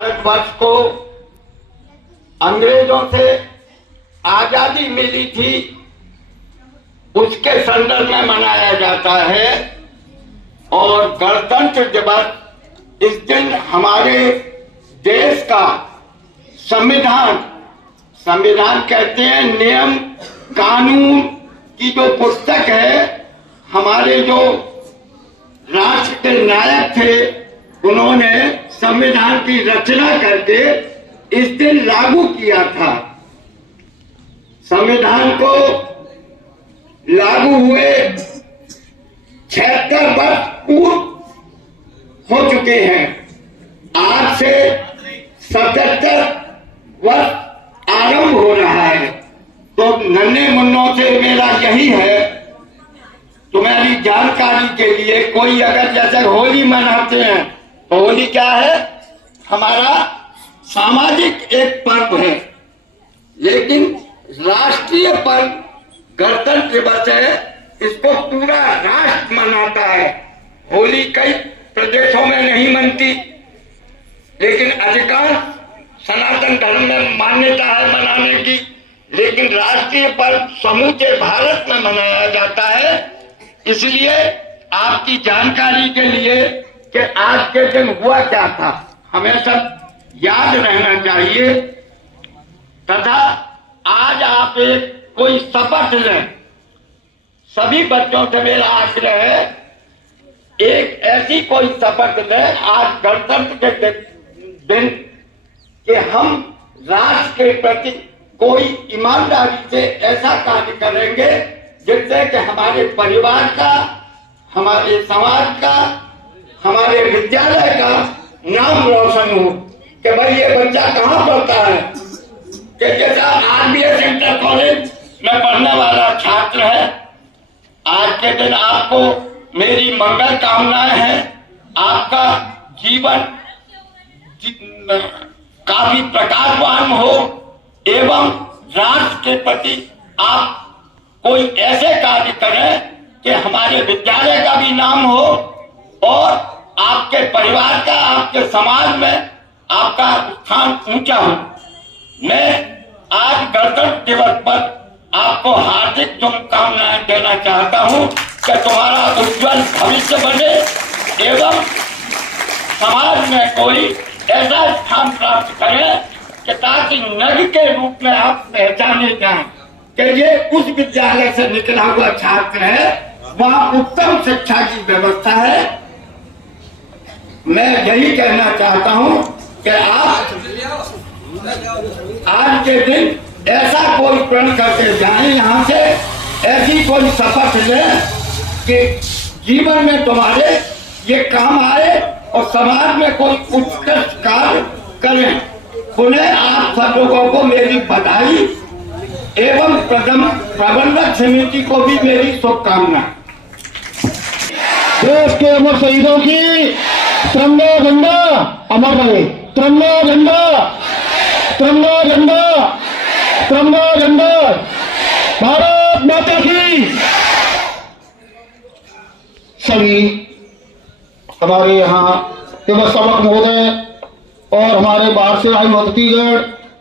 भारतवर्ष को अंग्रेजों से आजादी मिली थी, उसके संदर्भ में मनाया जाता है। और गणतंत्र दिवस इस दिन हमारे देश का संविधान कहते हैं, नियम कानून की जो पुस्तक है, हमारे जो राष्ट्र के नायक थे उन्होंने संविधान की रचना करके इस दिन लागू किया था। संविधान को लागू हुए 76 वर्ष पूर्व हो चुके हैं। आज से 77 वर्ष आरंभ हो रहा है। तो नन्हे मुन्नों से मेरा यही है, तुम्हारी जानकारी के लिए, कोई अगर जैसे होली मनाते हैं तो होली क्या है, हमारा सामाजिक एक पर्व है, लेकिन राष्ट्रीय पर्व गणतंत्र दिवस है, इसको पूरा राष्ट्र मनाता है। होली कई प्रदेशों में नहीं मनती, लेकिन अधिकांश सनातन धर्म में मान्यता है मनाने की, लेकिन राष्ट्रीय पर्व समूचे भारत में मनाया जाता है। इसलिए आपकी जानकारी के लिए कि आज के दिन हुआ क्या था, हमें सब याद रहना चाहिए। तथा आज आप एक कोई शपथ लें, सभी बच्चों से मेरा आग्रह है, एक ऐसी कोई शपथ लें आज गणतंत्र के दिन कि हम राष्ट्र के प्रति कोई ईमानदारी से ऐसा कार्य करेंगे जिससे कि हमारे परिवार का, हमारे समाज का, हमारे विद्यालय का नाम रोशन हो कि भाई ये बच्चा कहाँ पढ़ता है। कि जैसा आरबीएस इंटर कॉलेज में पढ़ने वाला छात्र है, आज के दिन आपको मेरी मंगल कामनाएं हैं। आपका जीवन काफी प्रकाशवान हो एवं राष्ट्र के प्रति आप कोई ऐसे कार्य करें कि हमारे विद्यालय का भी नाम हो और आपके परिवार का, आपके समाज में आपका स्थान ऊंचा हो। मैं आज गणतंत्र दिवस पर आपको हार्दिक शुभकामनाएं देना चाहता हूं कि तुम्हारा उज्जवल भविष्य बने एवं समाज में कोई ऐसा स्थान प्राप्त करे कि ताकि नग के रूप में आप पहचाने जाएं कि ये उस विद्यालय से निकला हुआ छात्र है, वहां उत्तम शिक्षा की व्यवस्था है। मैं यही कहना चाहता हूं कि आप आज के दिन ऐसा कोई प्रण करके जाएं, यहाँ से ऐसी कोई शपथ लें कि जीवन में तुम्हारे ये काम आए और समाज में कोई उत्कृष्ट कार्य करें। पुनः आप सब लोगों को मेरी बधाई एवं प्रबंधक समिति को भी मेरी शुभकामना। देश के अमर शहीदों की तिरंगा झंडा अमर रहे। तिरंगा झंडा, तिरंगा झंडा, तिरंगा झंडा, भारत माता की। सभी हमारे यहाँ दिवस सबक महोदय और हमारे बाहर से आए अतिथिगण,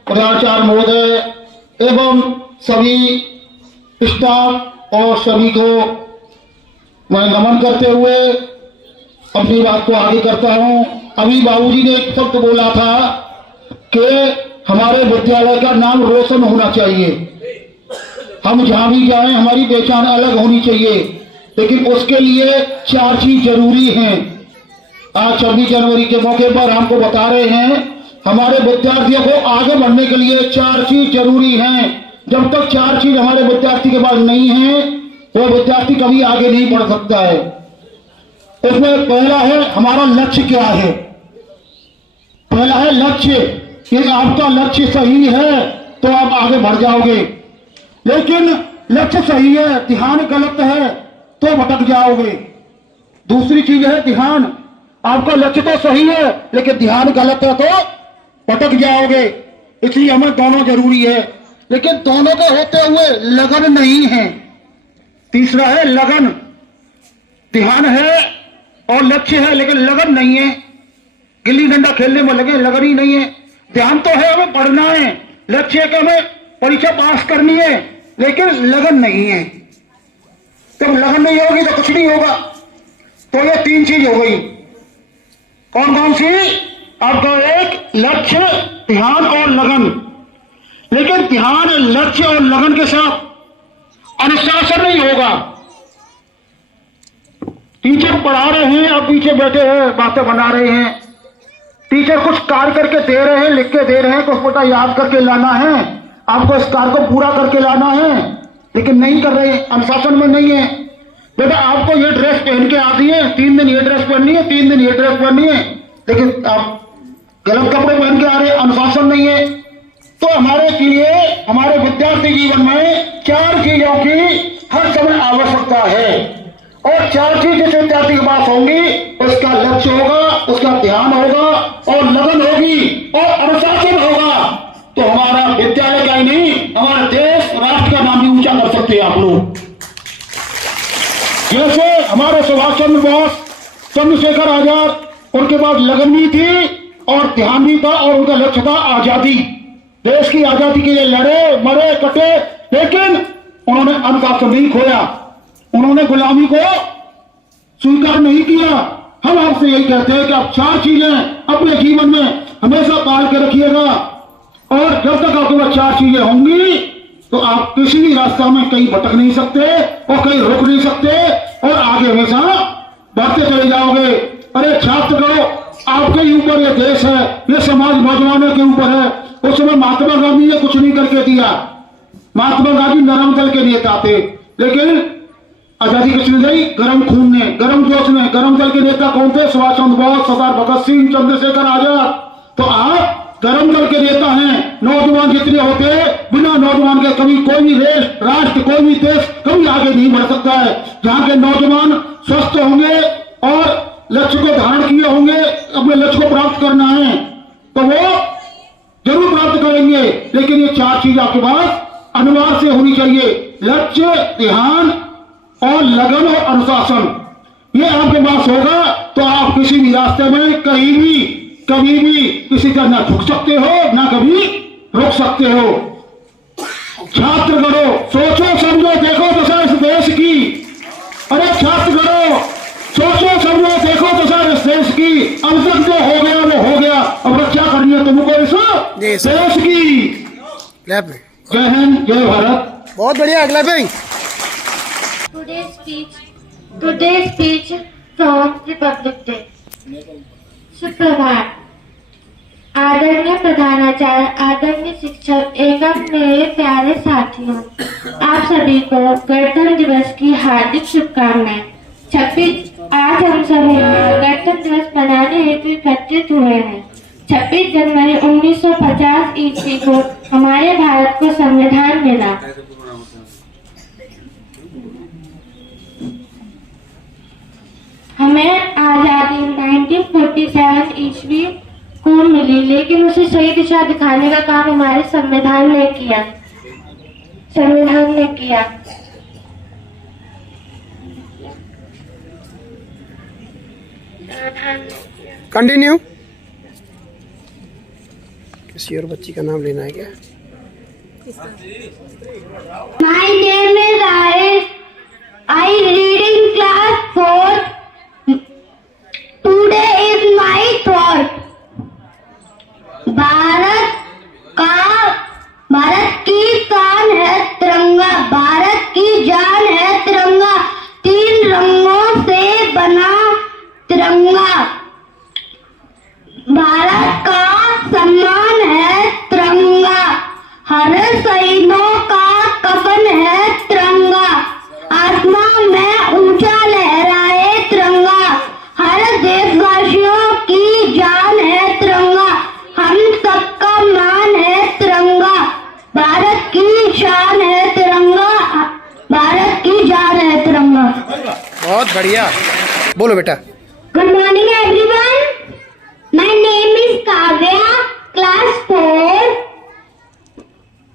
प्रधानाचार्य महोदय एवं सभी स्टाफ और सभी को मैं नमन करते हुए अपनी बात को आगे करता हूं। अभी बाबूजी ने एक शब्द बोला था कि हमारे विद्यालय का नाम रोशन होना चाहिए। हम जहां भी जाएं हमारी पहचान अलग होनी चाहिए, लेकिन उसके लिए 4 चीज जरूरी हैं। आज 26 जनवरी के मौके पर हमको बता रहे हैं, हमारे विद्यार्थियों को आगे बढ़ने के लिए 4 चीज जरूरी हैं। जब तक 4 चीज हमारे विद्यार्थी के पास नहीं है, वो विद्यार्थी कभी आगे नहीं बढ़ सकता है। इसमें पहला है हमारा लक्ष्य क्या है। पहला है लक्ष्य, कि आपका लक्ष्य सही है तो आप आगे बढ़ जाओगे, लेकिन लक्ष्य सही है, ध्यान गलत है तो भटक जाओगे। दूसरी चीज है ध्यान, आपका लक्ष्य तो सही है लेकिन ध्यान गलत है तो भटक जाओगे। इसलिए हमें दोनों जरूरी है, लेकिन दोनों के होते हुए लगन नहीं है। तीसरा है लगन, ध्यान है और लक्ष्य है लेकिन लगन नहीं है। गिल्ली डंडा खेलने में लगे, लगन ही नहीं है। ध्यान तो है, हमें पढ़ना है, लक्ष्य है कि हमें परीक्षा पास करनी है, लेकिन लगन नहीं है। जब लगन नहीं होगी तो कुछ नहीं होगा। तो ये 3 चीज हो गई। कौन कौन सी? आपका एक लक्ष्य, ध्यान और लगन। लेकिन ध्यान, लक्ष्य और लगन के साथ अनुशासन नहीं होगा। टीचर पढ़ा रहे हैं, आप पीछे बैठे हैं, बातें बना रहे हैं। टीचर कुछ कार्य करके दे रहे हैं, लिख के दे रहे हैं, कुछ बेटा याद करके लाना है, आपको इस कार्य को पूरा करके लाना है, लेकिन नहीं कर रहे, अनुशासन में नहीं है। बेटा आपको ये ड्रेस पहन के आती है, 3 दिन ये ड्रेस पहननी है, 3 दिन ये ड्रेस पहननी है, लेकिन आप गलत कपड़े पहन के आ रहे हैं, अनुशासन नहीं है। तो हमारे लिए, हमारे विद्यार्थी जीवन में 4 चीजों की हर समय आवश्यकता है, और 4 चीज जिस विद्यार्थी के पास होंगी, उसका लक्ष्य होगा, उसका ध्यान होगा, और लगन होगी, और अनुशासन होगा, तो हमारा विद्यालय का ही नहीं, हमारे देश, राष्ट्र का नाम भी ऊंचा कर सकते हैं आप लोग। जैसे हमारे सुभाष चंद्र बोस, चंद्रशेखर आजाद, उनके पास लगन भी थी और ध्यान भी था, और उनका लक्ष्य था आजादी। देश की आजादी के लिए लड़े, मरे, कटे, लेकिन उन्होंने अनुशासन नहीं खोया, उन्होंने गुलामी को स्वीकार नहीं किया। हम आपसे यही कहते हैं कि आप 4 चीजें अपने जीवन में हमेशा पाल के रखिएगा, और जब तक आपके पास 4 चीजें होंगी तो आप किसी भी रास्ता में कहीं भटक नहीं सकते और कहीं रुक नहीं सकते, और आगे हमेशा बढ़ते चले जाओगे। अरे छात्रगणों, आपके ही ऊपर ये देश है, ये समाज नौजवानों के ऊपर है। उस समय महात्मा गांधी ने कुछ नहीं करके दिया। महात्मा गांधी नरम दल के नेता थे, लेकिन आजादी किसने दी? गरम खून ने, गरम जोश ने। गरम दल के नेता कौन थे? सुभाष चंद्र बोस, सरदार भगत सिंह, चंद्रशेखर आजाद। तो आप गरम दल के नेता हैं। नौजवान जितने होते हैं, बिना नौजवान के कभी कोई भी देश, राष्ट्र, कोई भी देश कभी आगे नहीं बढ़ सकता है। जहां के नौजवान स्वस्थ होंगे और लक्ष्य को धारण किए होंगे, अपने लक्ष्य को प्राप्त करना है, तो वो जरूर प्राप्त करेंगे। लेकिन ये 4 चीज आपके पास अनिवार्य से होनी चाहिए: लक्ष्य, ध्यान और लगन और अनुशासन। ये आपके पास होगा तो आप किसी भी रास्ते में कहीं भी, कभी भी किसी का ना झुक सकते हो, ना कभी रुक सकते हो। छात्रगणों, सोचो समझो देखो दशा इस देश की। अरे छात्रगणों, सोचो समझो देखो दशा इस देश की। अब तक जो हो गया वो हो गया, अब रक्षा करनी है तुमको इस देश की। जय हिंद, जय भारत। बहुत बढ़िया। अगला भाई। Today's speech from Republic Day. सुप्रभात। आदरणीय प्रधानाचार्य, आदरणीय शिक्षक एवं मेरे प्यारे साथियों, आप सभी को गणतंत्र दिवस की हार्दिक शुभकामनाएं। आज हम सभी गणतंत्र दिवस मनाने हेतु एकत्रित हुए हैं। 26 जनवरी 1950 ईस्वी को हमारे भारत को संविधान मिला। हमें आजादी 1947 ईस्वी को मिली, लेकिन उसे सही दिशा दिखाने का काम हमारे संविधान ने किया। कंटिन्यू। किसी और बच्ची का नाम लेना है क्या? My name is Aryan. I read in class 4. Today is my thought. Bharat की शान है तिरंगा, भारत की जान है तिरंगा, 3 रंगों से बना तिरंगा। भारत का सम्मान है तिरंगा, हर शहीदों का कफन है तिरंगा। आसमान में ऊंचा लहराए तिरंगा, हर देशवासियों की जान है तिरंगा, हम सबका मान है तिरंगा। भारत की शान है तिरंगा, भारत की जान है तिरंगा। बहुत बढ़िया। बोलो बेटा। Good morning everyone, my name is Kavya, class 4।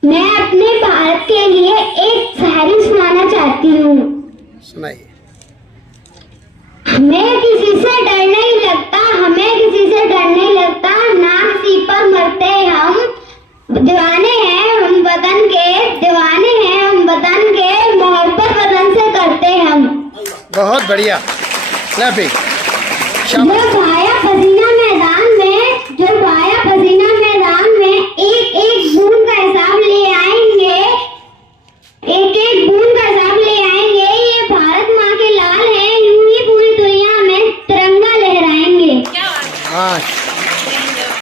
मैं अपने भारत के लिए एक शायरी सुनाना चाहती हूँ। सुनाइए। हमें किसी से डर नहीं लगता, हमें किसी से डर नहीं लगता, नाक सीप पर मरते हम दीवाने हैं, हम वतन के दीवाने हैं, हम वतन के मोहब्बत वतन से करते हम। बहुत बढ़िया। क्लैपिंग। जब आया पसीना